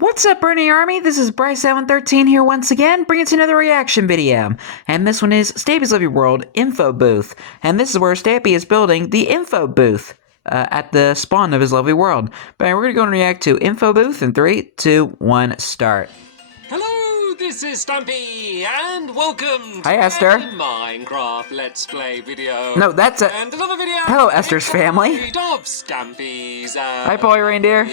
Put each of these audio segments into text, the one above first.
What's up, Burning Army? This is BryceAllen13 here once again, bringing to another reaction video. And this one is Stampy's Lovely World Info Booth. And this is where Stampy is building the Info Booth at the spawn of his lovely world. But we're going to go and react to Info Booth in 3, 2, 1, start. Hello, this is Stampy, and welcome Hi, to Esther. a Minecraft Let's Play video. No, that's a... And another video. Hello, Esther's family. Of Stampy's Hi, Polly Reindeer.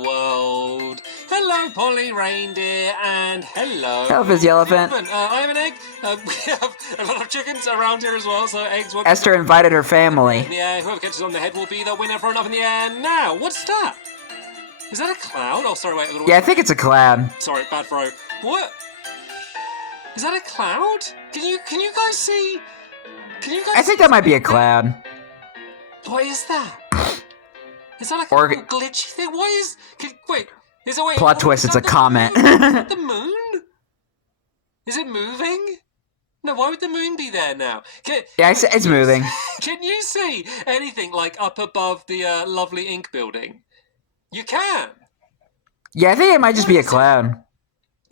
World. Hello, Polly Reindeer, and hello. Hello, Fizzy Elephant. I have an egg. We have a lot of chickens around here as well, so eggs will... Esther invited her family. Yeah, whoever catches on the head will be the winner for an up in the air. Now, what's that? Is that a cloud? Oh, sorry, wait. Yeah, I think it's a cloud. Sorry, bad throw. What? Is that a cloud? Can you guys see? Can you guys? I think that might be a cloud. What is that? Is that like Or a glitchy thing? Why is? Wait. Is it wait? Plot twist, it's a comet. Is that the moon? Is it moving? No, why would the moon be there now? Yeah, it's moving. Can you see anything like up above the lovely ink building? You can. Yeah, I think it might just be a cloud.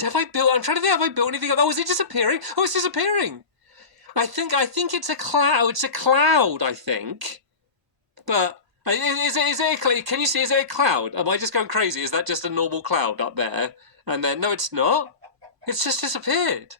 Have I built? I'm trying to think. Have I built anything? Oh, is it disappearing? Oh, it's disappearing. I think it's a cloud. It's a cloud. I think. But is it? Can you see? Is it a cloud? Am I just going crazy? Is that just a normal cloud up there? And then no, it's not. It's just disappeared.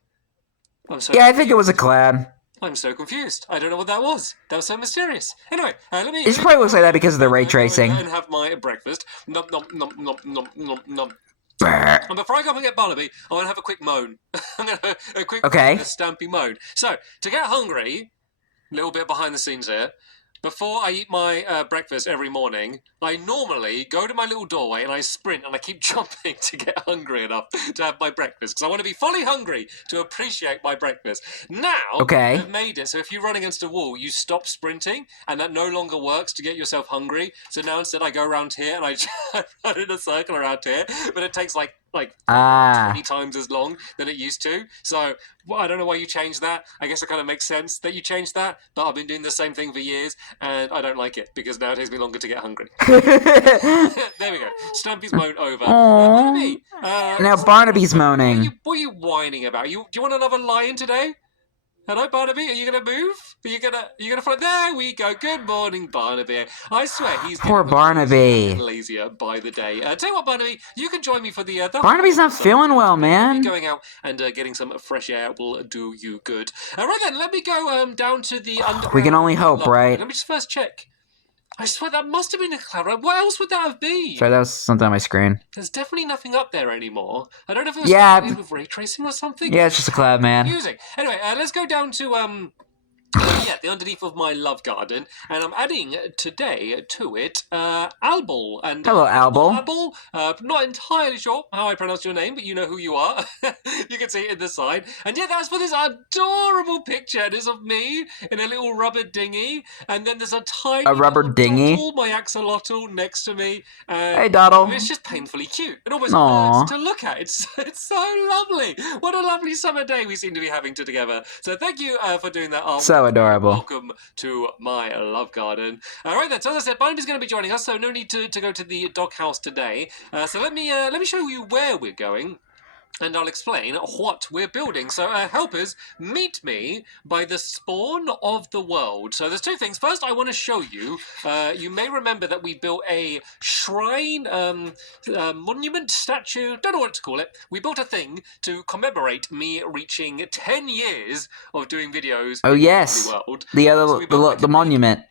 I'm so. Yeah, I think it was a cloud. I'm so confused. I don't know what that was. That was so mysterious. Anyway, let me. It probably looks like that because of the ray tracing. And have my breakfast. Nom nom nom nom nom nom nom. And before I go and get Barnaby, I want to have a quick moan. I'm going to a quick Stampy moan. So, to get hungry, a little bit behind the scenes here, before I eat my breakfast every morning, I normally go to my little doorway and I sprint and I keep jumping to get hungry enough to have my breakfast. Because I want to be fully hungry to appreciate my breakfast. Now, I've made it so if you run against a wall, you stop sprinting and that no longer works to get yourself hungry. So now instead I go around here and I run in a circle around here. But it takes like 20 times as long than it used to. So I don't know why you changed that. I guess it kind of makes sense that you changed that. But I've been doing the same thing for years and I don't like it because now it takes me longer to get hungry. There we go. Stampy's moan over. Barnaby, now Barnaby's moaning. What are you whining about? Do you want another lion today? Hello, Barnaby. Are you gonna move? Are you gonna fly? There we go. Good morning, Barnaby. I swear he's poor Barnaby. Lazier by the day. Tell you what, Barnaby, you can join me for the. Barnaby's not feeling well, man. Going out and getting some fresh air will do you good. Right then, let me go down to the. We can only hope, right? Let me just first check. I swear that must have been a cloud, right? What else would that have been? Sorry, that was something on my screen. There's definitely nothing up there anymore. I don't know if it was something with ray tracing or something. Yeah, it's just a cloud, man. Music. Anyway, let's go down to the underneath of my love garden, and I'm adding today to it Albal. And hello, Albal. Albal. Not entirely sure how I pronounce your name, but you know who you are. You can see it in the side. And yeah, that's for this adorable picture. It is of me in a little rubber dinghy, and then there's a tiny rubber dinghy. Doddle, my axolotl, next to me. Hey, Doddle. I mean, it's just painfully cute. It almost hurts to look at. It's so lovely. What a lovely summer day we seem to be having together. So thank you for doing that. So adorable. Welcome to my love garden. Alright then, so as I said, Barnaby's going to be joining us, so no need to go to the doghouse today. So let me show you where we're going. And I'll explain what we're building. So, helpers, meet me by the spawn of the world. So there's two things. First, I want to show you, you may remember that we built a shrine, monument, statue, don't know what to call it. We built a thing to commemorate me reaching 10 years of doing videos. Oh, yes. The monument.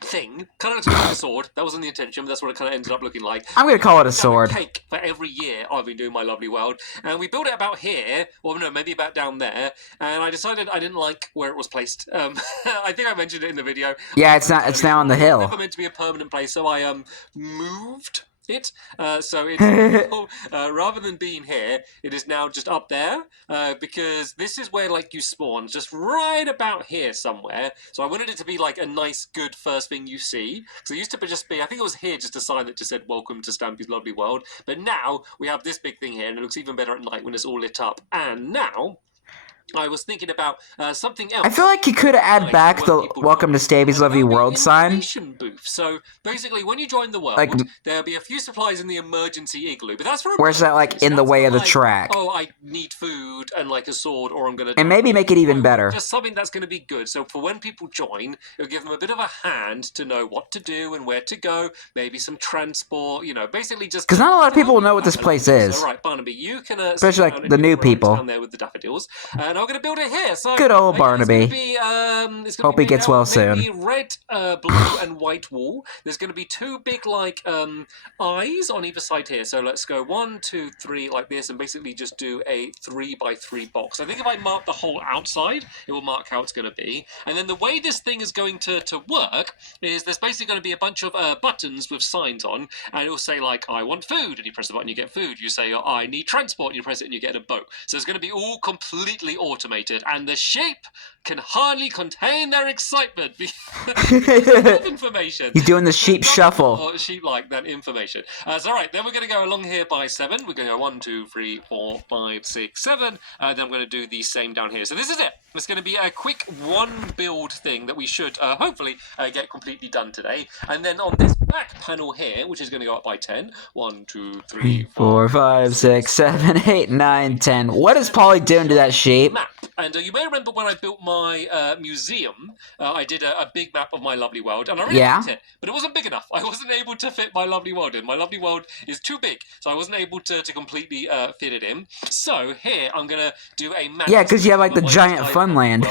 Thing kind of looks like a sword. That wasn't the intention, but that's what it kind of ended up looking like. I'm gonna call it a sword. Cake for every year I've been doing my lovely world, and we built it about here, or no, maybe about down there. And I decided I didn't like where it was placed. I think I mentioned it in the video. Yeah, it's not. It's now on the hill. It's never meant to be a permanent place, so I moved it. So it's rather than being here, it is now just up there because this is where like you spawn, just right about here somewhere. So I wanted it to be like a nice, good first thing you see. So it used to just be, I think it was here, just a sign that just said "Welcome to Stampy's Lovely World." But now we have this big thing here, and it looks even better at night when it's all lit up. And now I was thinking about something else. I feel like you could add back the "Welcome to Stampy's Lovely World" sign. Booth. So basically, when you join the world, like, there'll be a few supplies in the emergency igloo, but that's for. Where's that like in the way of the track? Oh, I need food and like a sword, or I'm gonna. And maybe make it even better. Just something that's gonna be good. So for when people join, it'll give them a bit of a hand to know what to do and where to go. Maybe some transport. You know, basically just because not a lot of people will know what this place is. So, right, Barnaby, you can especially like the new people down there with the daffodils, and I'm gonna build it here. So good old Barnaby. It's gonna Hope he gets well soon. Red, blue, and white wall. There's going to be two big like eyes on either side here. So let's go 1, 2, 3 like this, and basically just do a 3x3 box. I think if I mark the whole outside, it will mark how it's going to be. And then the way this thing is going to work is there's basically going to be a bunch of buttons with signs on, and it will say like I want food, and you press the button, you get food. You say I need transport, and you press it, and you get a boat. So it's going to be all completely automated, and the shape can hardly contain their excitement because of information. He's doing the sheep shuffle. Or sheep-like that information. So all right, then we're going to go along here by 7. We're going to go 1, 2, 3, 4, 5, 6, 7. Then I'm going to do the same down here. So this is it. It's going to be a quick one build thing that we should hopefully get completely done today. And then on this back panel here, which is going to go up by 10. 1, 2, 3, 4, 5, 6, 7, 8, 9, 10. What is Polly doing to that sheep? Map. And you may remember when I built my museum, I did a big map of my lovely world, and I really liked it, but it wasn't big enough. I wasn't able to fit my lovely world in. My lovely world is too big, so I wasn't able to completely fit it in. So here, I'm going to do a map. Yeah, because you have like the giant fun land.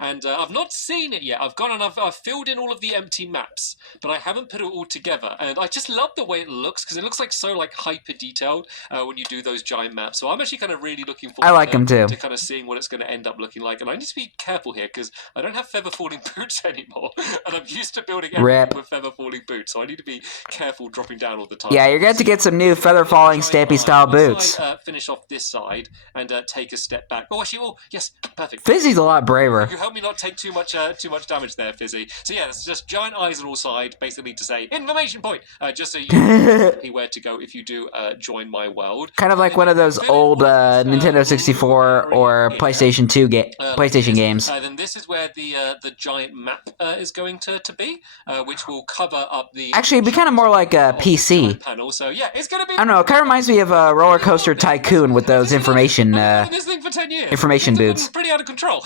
And I've not seen it yet. I've gone and I've filled in all of the empty maps, but I haven't put it all together. And I just love the way it looks, because it looks like so like hyper detailed when you do those giant maps. So I'm actually kind of really looking forward to kind of seeing what it's going to end up looking like. And I need to be careful here because I don't have feather falling boots anymore, and I'm used to building everything with feather falling boots, so I need to be careful dropping down all the time. Yeah, you're going to get some new feather falling Stampy style boots. I finish off this side and take a step back. Oh, actually, yes, perfect. Fizzy's a lot braver. You help me not take too much damage there, Fizzy. So yeah, it's just giant eyes on all sides, basically to say information point, just so you know where to go if you do join my world. Kind of like one of those old Nintendo 64 or PlayStation 2 PlayStation games. Then this is where the giant map is going to be, which will cover up the. Actually, it'd be kind of more like a PC. Panel. So yeah, it's gonna be. I don't know. It kind of reminds me of a Roller Coaster Tycoon with those information. This thing for 10 years. Information booths. Pretty out of control.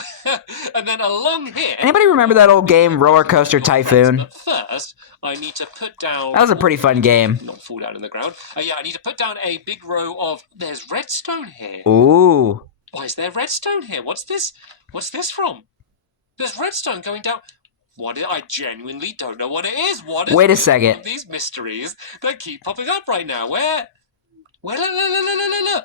And then along here. Anybody remember that old game, Roller Coaster Typhoon? But first, I need to put down. That was a pretty fun game. Not fall down in the ground. Yeah, I need to put down a big row of. There's redstone here. Ooh. Why is there redstone here? What's this? What's this from? There's redstone going down. I genuinely don't know what it is. What is? Wait a second. These mysteries that keep popping up right now. Where? Look.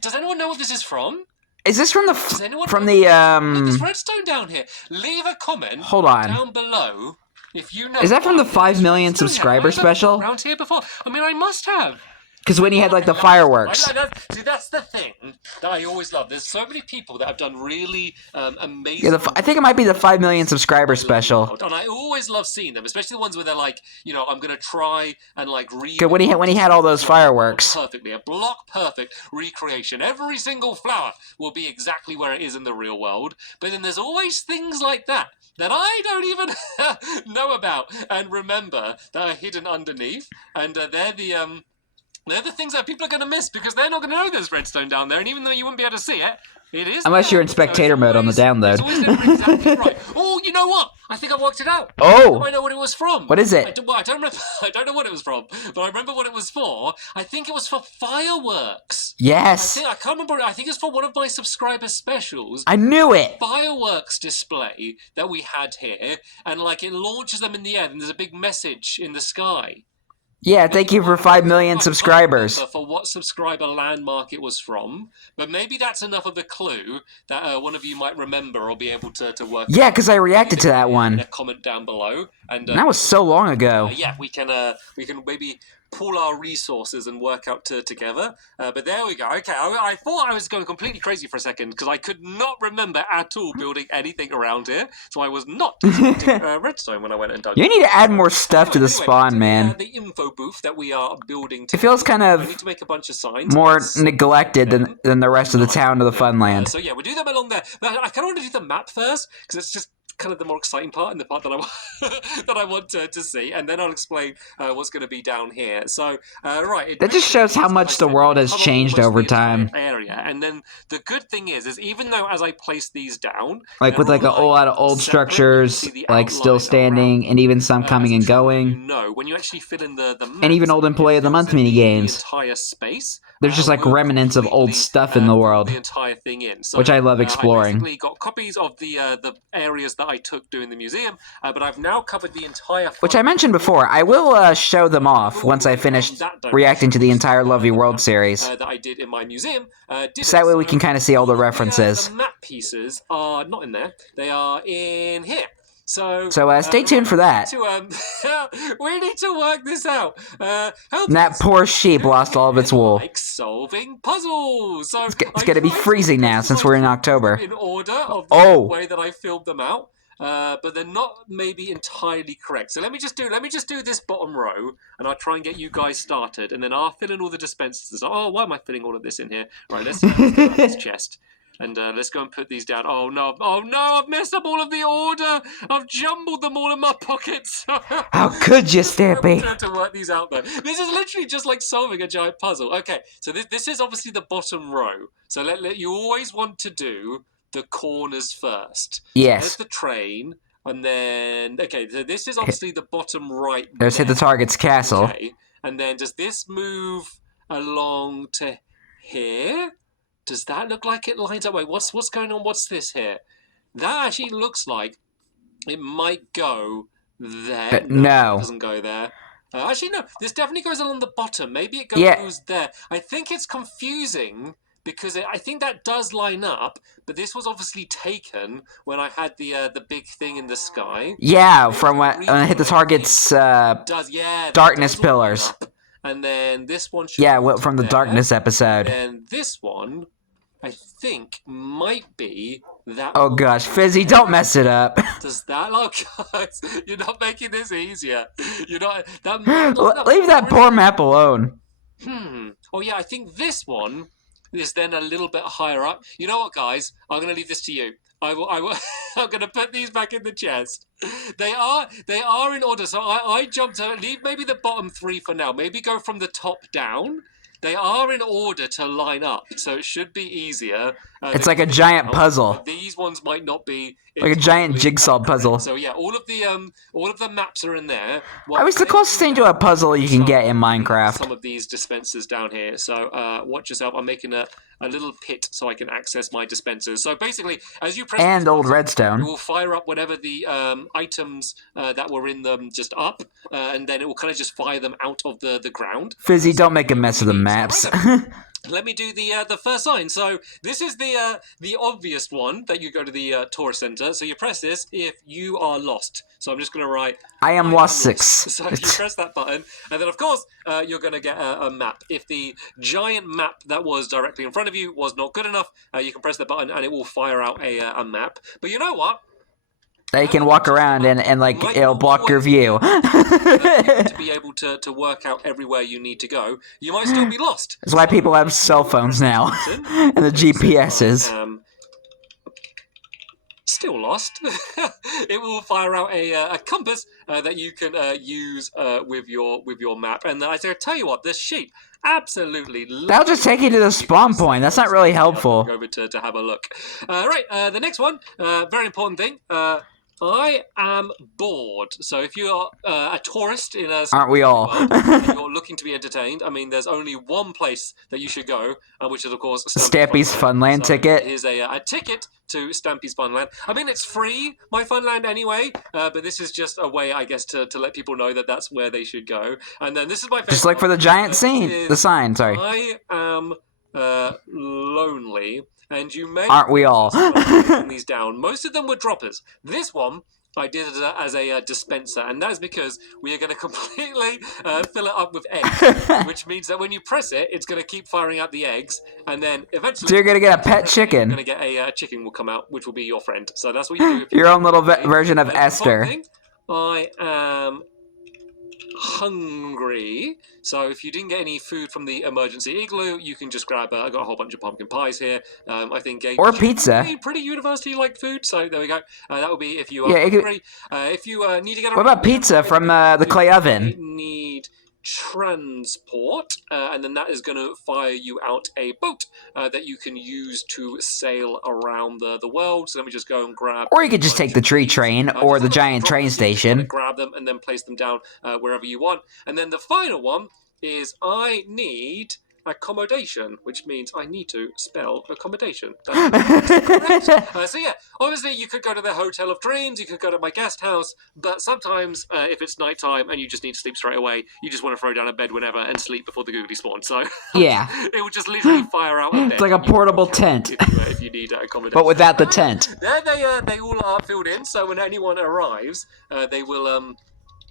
Does anyone know what this is from? Is this from the There's redstone down here. Leave a comment. Hold on. Down below if you know. Is that from the 5 million subscriber special? Around here before. I mean, I must have. Because when he had like the fireworks. See, that's the thing that I always love. There's so many people that have done really amazing. Yeah, I think it might be the 5 million subscriber special. And I always love seeing them, especially the ones where they're like, I'm going to try and like when he had all those fireworks. Perfectly, a block perfect recreation. Every single flower will be exactly where it is in the real world. But then there's always things like that I don't even know about and remember that are hidden underneath, and they're the things that people are going to miss because they're not going to know there's redstone down there, and even though you wouldn't be able to see it, it is. Unless you're in spectator mode on the download. It's always going to be exactly right. Oh, you know what? I think I've worked it out. Oh! I know what it was from. What is it? I don't remember. I don't know what it was from, but I remember what it was for. I think it was for fireworks. Yes. I can't remember. I think it's for one of my subscriber specials. I knew it. Fireworks display that we had here, and like it launches them in the air, and there's a big message in the sky. Yeah, thank you for 5 million subscribers. For what subscriber landmark it was from, but maybe that's enough of a clue that one of you might remember or be able to work. Yeah, because I reacted to that one. Comment down below, and that was so long ago. yeah, we can maybe pool our resources and work out together. But there we go. Okay, I thought I was going completely crazy for a second because I could not remember at all building anything around here. So I was not expecting redstone when I went and dug. You need to add more stuff to the spawn, man. The info booth that we are building today. It feels kind of I need to make a bunch of signs. more neglected than the rest of the town of the Funland. So yeah, we'll do them along there. But I kind of want to do the map first because it's just kind of the more exciting part and the part that I want to see, and then I'll explain what's going to be down here. So right, that just shows how much the world has changed over time. Area, and then the good thing is even though as I place these down, like with like a whole lot of old structures, like still standing, and even some coming and going. When you actually fill in the maps, and even old Employee of the Month mini games. Entire space. There's just like remnants of old stuff in the world, the entire thing in. So, which I love exploring. I basically got copies of the areas that I took doing the museum, but I've now covered the entire. Which I mentioned before. I will show them off once I finish reacting to the entire Lovely World series. That I did in my museum. So that way we can kind of see all the references. The map pieces are not in there. They are in here. So stay tuned for that. We need to work this out. And that poor sheep lost all of its wool. Like solving puzzles. So it's going to be freezing now since we're in October. In order of the way that I filled them out, but they're not maybe entirely correct. So let me just do this bottom row, and I'll try and get you guys started, and then I'll fill in all the dispensers. Oh, why am I filling all of this in here? Right, let's start this chest. And let's go and put these down. Oh no, I've messed up all of the order. I've jumbled them all in my pockets. How could you, Stampy? I'm trying to work these out though. This is literally just like solving a giant puzzle. Okay, so this is obviously the bottom row. So you always want to do the corners first. Yes. So there's the train. And then, okay, so this is obviously the bottom right. There's hit the target's castle. Okay. And then does this move along to here? Does that look like it lines up? Wait, what's going on? What's this here? That actually looks like it might go there. No. It doesn't go there. Actually, no. This definitely goes along the bottom. Maybe it goes there. I think it's confusing because I think that does line up, but this was obviously taken when I had the big thing in the sky. Yeah, from when I hit the target's darkness pillars. And then this one should from the darkness episode. And this one, I think, might be that. Oh gosh, Fizzy, don't mess it up. Does that look, guys? You're not making this easier. You're not. Leave that poor map alone. Oh yeah, I think this one is then a little bit higher up. You know what, guys? I'm going to leave this to you. I will. I'm going to put these back in the chest. They are in order. So I jumped. Leave maybe the bottom three for now. Maybe go from the top down. They are in order to line up, so it should be easier. It's like a giant puzzle. These ones might not be like a giant jigsaw puzzle. So yeah, all of the maps are in there. I was the closest thing to a puzzle you can get in Minecraft. Some of these dispensers down here. So watch yourself. I'm making a little pit so I can access my dispensers. So basically, as you press old redstone, it will fire up whatever the items that were in them just up, and then it will kind of just fire them out of the ground. Fizzy, don't make a mess of the maps. Let me do the first sign. So this is the obvious one that you go to the tourist center. So you press this if you are lost. So I'm just going to write I am lost 6. So you press that button, and then of course you're going to get a map. If the giant map that was directly in front of you was not good enough, you can press the button and it will fire out a map. But you know what? That you can walk around and like it'll block your view. To be able to work out everywhere you need to go, you might still be lost. That's why people have cell phones now and the GPSs. Still lost. It will fire out a compass that you can use with your map. And I tell you what, this sheep absolutely. That'll just take you to the spawn point. That's not really helpful. Go over to have a look. Right, the next one, very important thing. I am bored. So if you're a tourist in a aren't we all? and you're looking to be entertained, I mean, there's only one place that you should go, which is of course Stampy's Funland ticket. Here's a ticket to Stampy's Funland. I mean, it's free, my Funland anyway, but this is just a way, I guess, to let people know that that's where they should go. And then this is my favorite. Just like for the giant the sign. Sorry. I am lonely. And you may aren't we all? these down. Most of them were droppers. This one I did it as a dispenser, and that is because we are going to completely fill it up with eggs, which means that when you press it, it's going to keep firing out the eggs, and then eventually... So you're going to get a pet chicken. You're going to get a chicken will come out, which will be your friend. So that's what you do. Your own little version of Esther. I am hungry, so if you didn't get any food from the emergency igloo, you can just grab I got a whole bunch of pumpkin pies here. I think or pizza. Pretty university-like food, so there we go. That would be if you are hungry. If you need to get what about pizza from the clay oven? Need transport, and then that is going to fire you out a boat that you can use to sail around the world. So let me just go and grab... Or you could just take the tree train or the giant train station. Grab them and then place them down wherever you want. And then the final one is I need accommodation, which means I need to spell accommodation. That's correct. So yeah, obviously you could go to the Hotel of Dreams, you could go to my guest house, but sometimes if it's nighttime and you just need to sleep straight away, you just want to throw down a bed whenever and sleep before the googly spawn. So yeah, it will just literally fire out a bed. It's like a portable tent. If you need accommodation. But without the tent. There they all are filled in, so when anyone arrives, they will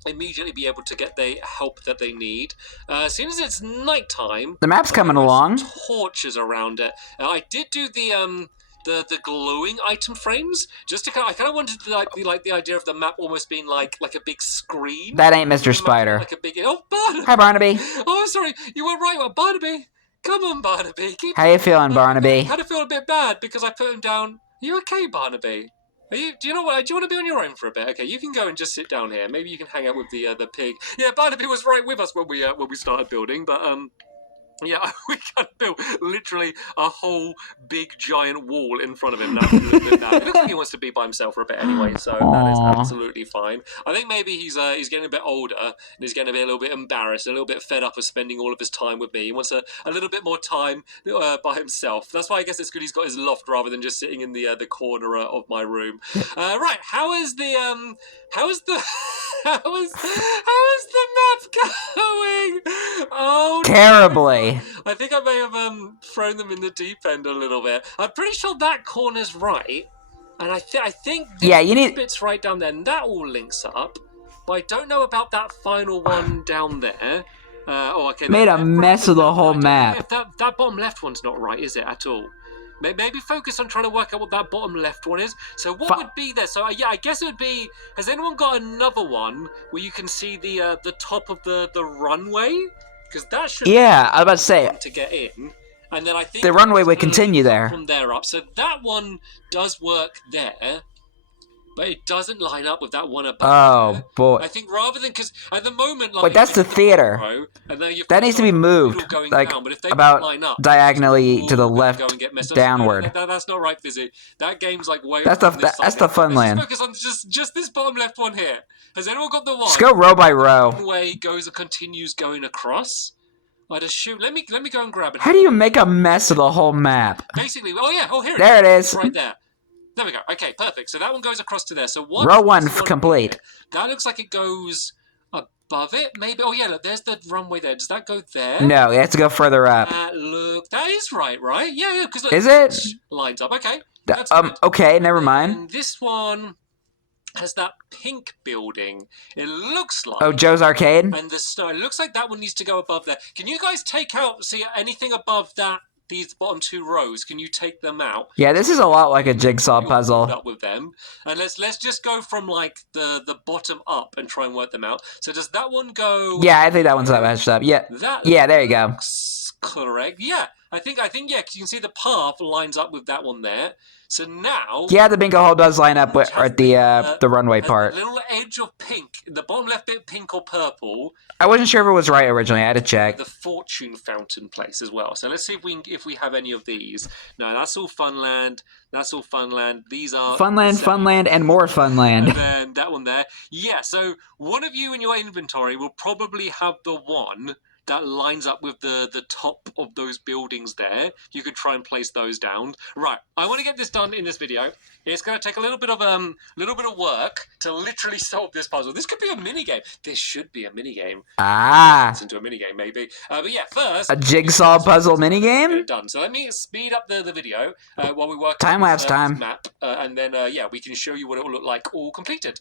immediately be able to get the help that they need. As soon as it's nighttime, the map's coming along. Torches around it. I did do the glowing item frames, just to I kind of wanted to like the idea of the map almost being like a big screen. That ain't Mr. Spider. Like a big Barnaby. Hi, Barnaby. Oh, sorry, you were right, Barnaby. Come on, Barnaby. How you feeling, Barnaby? I had to feel a bit bad because I put him down. Are you okay, Barnaby? Do you know what? Do you want to be on your own for a bit? Okay, you can go and just sit down here. Maybe you can hang out with the pig. Yeah, Barnaby was right with us when we started building, but yeah, we can build literally a whole big giant wall in front of him now. It looks like he wants to be by himself for a bit anyway, so that is absolutely fine. I think maybe he's getting a bit older and he's getting a little bit embarrassed, a little bit fed up of spending all of his time with me. He wants a little bit more time by himself. That's why I guess it's good he's got his loft rather than just sitting in the corner of my room. Right, how is the map going? Oh, terribly. I think I may have thrown them in the deep end a little bit. I'm pretty sure that corner's right, and I think this bit's right down there, and that all links up. But I don't know about that final one down there. Okay. Made a mess of the whole map. That bottom left one's not right, is it at all? Maybe focus on trying to work out what that bottom left one is. So what would be there? So yeah, I guess it would be. Has anyone got another one where you can see the top of the runway? Because that should. Yeah, I was about to say to get in, and then I think the runway would continue there from there up. So that one does work there, but it doesn't line up with that one above. Oh boy! I think rather than because at the moment, like, wait, that's the theater. That needs to be moved, like down, but if they about up, diagonally to the left, downward. That's not right, Fizzy. That game's like way. That's the fun land. Let's focus on just this bottom left one here. Has anyone got the one? Just go row by row. One way continues going across. I'd assume. Let me go and grab it. How do you make a mess of the whole map? Basically, here it there is. It is. Right there. There we go. Okay, perfect. So that one goes across to there. So row one complete. That looks like it goes above it, maybe. Oh yeah, look, there's the runway there. Does that go there? No, it has to go further up. That is right? Yeah, because is it lines up? Okay. Okay, never mind. And this one has that pink building. It looks like Joe's Arcade. And the snow. It looks like that one needs to go above there. Can you guys see anything above that? These bottom two rows, can you take them out? Yeah, this is a lot like a jigsaw puzzle. Up with them, and let's just go from like the bottom up and try and work them out. So does that one go? Yeah, I think that one's matched up. Yeah, there you go. Correct. Yeah, I think yeah, because you can see the path lines up with that one there. So now, yeah, the bingo hole does line up with at the runway part. The little edge of pink, the bottom left bit, pink or purple. I wasn't sure if it was right originally. I had to check. The fortune fountain place as well. So let's see if we have any of these. No, that's all Funland. That's all Funland. These are Funland, and more Funland. And then that one there. Yeah. So one of you in your inventory will probably have the one that lines up with the top of those buildings there. You could try and place those down. Right, I want to get this done in this video. It's going to take a little bit of work to literally solve this puzzle. This could be a mini game. This should be a mini game. It's into a mini game maybe. But yeah, first a jigsaw puzzle mini game. Done. So let me speed up the video while we work time lapse time, map, and then yeah, we can show you what it will look like all completed.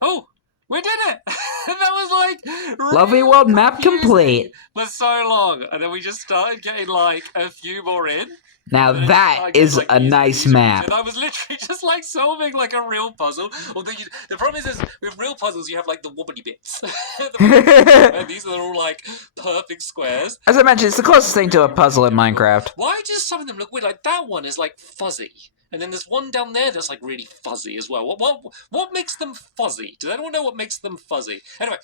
Oh, we did it! That was like Lovely World map complete for so long, and then we just started getting like a few more in. Now that is a nice map. And I was literally just like solving like a real puzzle. Although the problem is with real puzzles you have like the wobbly bits. And these are all like perfect squares. As I mentioned, it's the closest thing to a puzzle in Minecraft. Why do some of them look weird? Like that one is like fuzzy. And then there's one down there that's like really fuzzy as well. What makes them fuzzy? Does anyone know what makes them fuzzy? Anyway,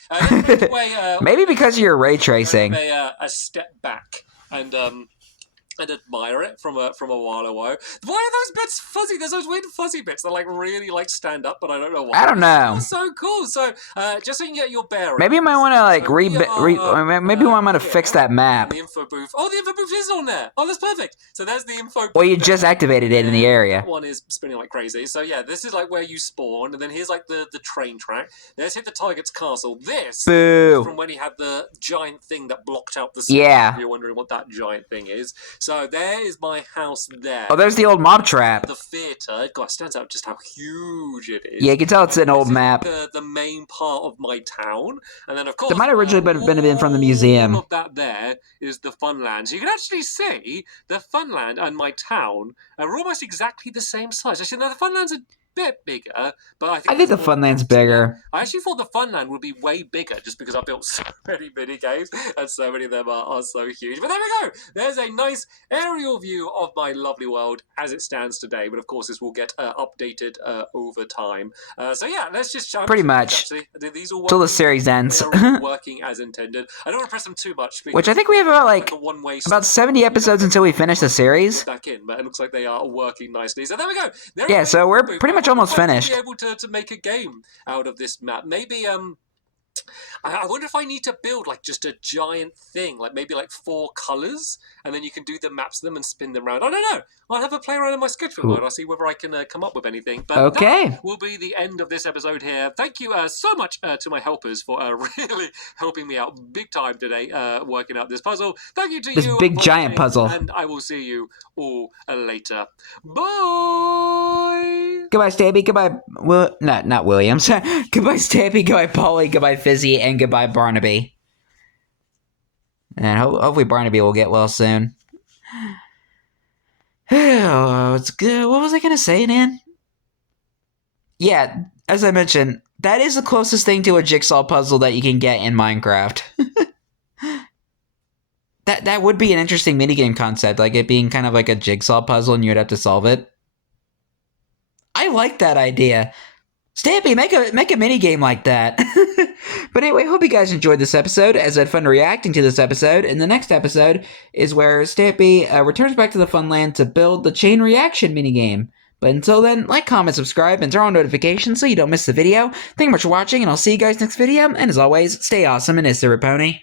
maybe because of your ray tracing. A step back and admire it from a while ago. Why are those bits fuzzy? There's those weird fuzzy bits that like really like stand up, but I don't know why. I don't know. That's so cool. So just so you can get your bearings. Maybe you might want to like maybe I might have fixed that map. The info booth. Oh, the info booth is on there. Oh, that's perfect. So there's the info booth. Well, you just activated it in the area. That one is spinning like crazy. So yeah, this is like where you spawn, and then here's like the train track. Let's hit the target's castle. This is from when he had the giant thing that blocked out the sky. Yeah. If you're wondering what that giant thing is. So there is my house there. Oh, there's the old mob trap. The theatre. God, it stands out just how huge it is. Yeah, you can tell it's an old map. The main part of my town. And then, of course, it might have originally been from the museum. All of that there is the Funland. So you can actually see the Funland and my town are almost exactly the same size. Actually, no, the Funland's a bit bigger, but I think the Funland's bigger. I actually thought the Funland would be way bigger just because I built so many mini games and so many of them are so huge. But there we go. There's a nice aerial view of my lovely world as it stands today. But of course, this will get updated over time. So yeah, let's just pretty much these all till the series ends. Working as intended. I don't want to press them too much, which I think we have about 70 episodes until we finish the series. Back in, but it looks like they are working nicely. So there we go. Yeah, so we're pretty much almost finished. Be able to make a game out of this map. Maybe I wonder if I need to build like just a giant thing, like maybe like 4 colors, and then you can do the maps of them and spin them around. I don't know. I'll have a play around in my sketchbook mode. I'll see whether I can come up with anything. But that will be the end of this episode here. Thank you so much to my helpers for really helping me out big time today working out this puzzle. Thank you to this big giant puzzle. And I will see you all later. Bye! Goodbye, Stampy. Goodbye, not Williams. Goodbye, Stampy. Goodbye, Polly. Goodbye, Fizzy. And goodbye, Barnaby. And hopefully Barnaby will get well soon. Oh, it's good. What was I going to say, Nan? Yeah, as I mentioned, that is the closest thing to a jigsaw puzzle that you can get in Minecraft. That would be an interesting minigame concept, like it being kind of like a jigsaw puzzle and you'd have to solve it. I like that idea. Stampy, make a minigame like that. But anyway, hope you guys enjoyed this episode, as I had fun reacting to this episode. And the next episode is where Stampy returns back to the Funland to build the chain reaction minigame. But until then, like, comment, subscribe, and turn on notifications so you don't miss the video. Thank you much for watching, and I'll see you guys next video. And as always, stay awesome and Pony.